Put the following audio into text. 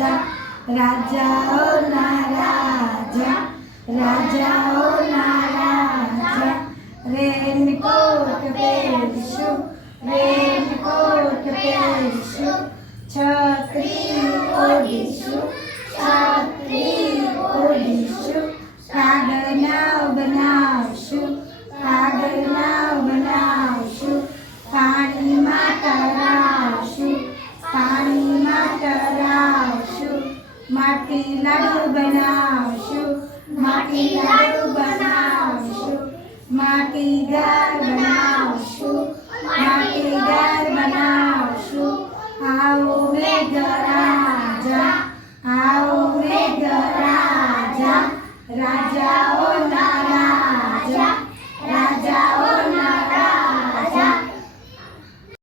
રાજા રાજાઓના રાજા રાજાઓના રાજા raincoat પહેરશું raincoat પહેરશું છત્રી ઓઢીશું છત્રી ઓઢીશું કાગળના બનાવશું કાગળના બનાવશું પાણીમાં તરાવશું પાણીમાં તરાવશું માટી લાડુ બનાવશું માટી લાડુ બનાવશું માટી દાળ